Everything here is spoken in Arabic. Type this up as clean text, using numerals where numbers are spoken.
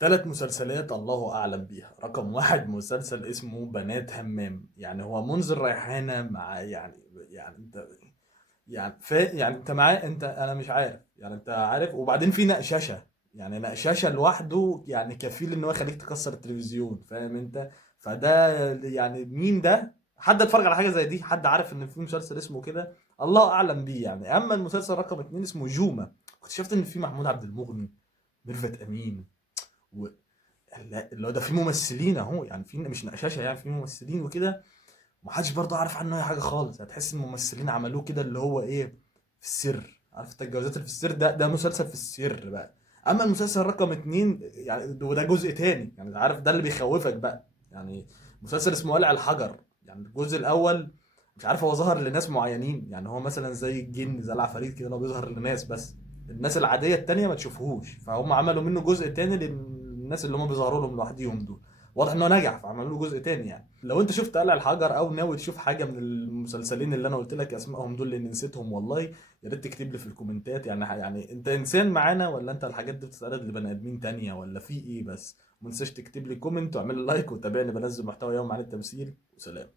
3 مسلسلات الله أعلم بيها. رقم 1 مسلسل اسمه بنات همام، يعني هو منذر ريحانة مع يعني أنت يعني أنت معاه أنت أنا مش عارف، يعني أنت عارف. وبعدين في نقششة، يعني نقششة لوحده يعني كفيل إن هو يخليك تكسر التلفزيون، فاهم أنت؟ فده يعني مين ده؟ حد اتفرج على حاجة زي دي؟ حد عارف إن في مسلسل اسمه كده؟ الله أعلم بيه يعني. أما المسلسل رقم 2 اسمه جوما، اكتشفت إن في محمود عبد المغني، ميرفت أمين، و... اللي هو ده في ممثلين اهو، يعني في مش نقشاشه، يعني في ممثلين وكده. ومحدش برضه عارف عنه اي حاجه خالص. هتحس ان الممثلين عملوه كده اللي هو ايه، في السر. عارف انت الجوازات اللي في السر؟ ده مسلسل في السر بقى. اما المسلسل رقم 2 يعني وده جزء تاني، يعني عارف ده اللي بيخوفك بقى. يعني مسلسل اسمه ولع الحجر. يعني الجزء الاول مش عارف هو ظهر لناس معينين، يعني هو مثلا زي الجن زي العفاريت كده، اللي هو بيظهر لناس بس. الناس العاديه التانيه ما تشوفهوش، فهم عملوا منه جزء تاني للناس اللي هم بيظهروا لهم لوحديهم دول. واضح انه نجح، فعملوا له جزء تاني. يعني لو انت شفت قلع الحجر او ناوي تشوف حاجه من المسلسلين اللي انا قلت لك اسمائهم دول لان نسيتهم والله، يا ريت تكتب لي في الكومنتات. يعني انت انسان معانا، ولا انت الحاجات دي بتتعرض لبني ادمين تانية، ولا في ايه؟ بس ما تنساش تكتب لي كومنت واعمل لي لايك وتابعني، بنزل محتوى يوم عن التمثيل. وسلام.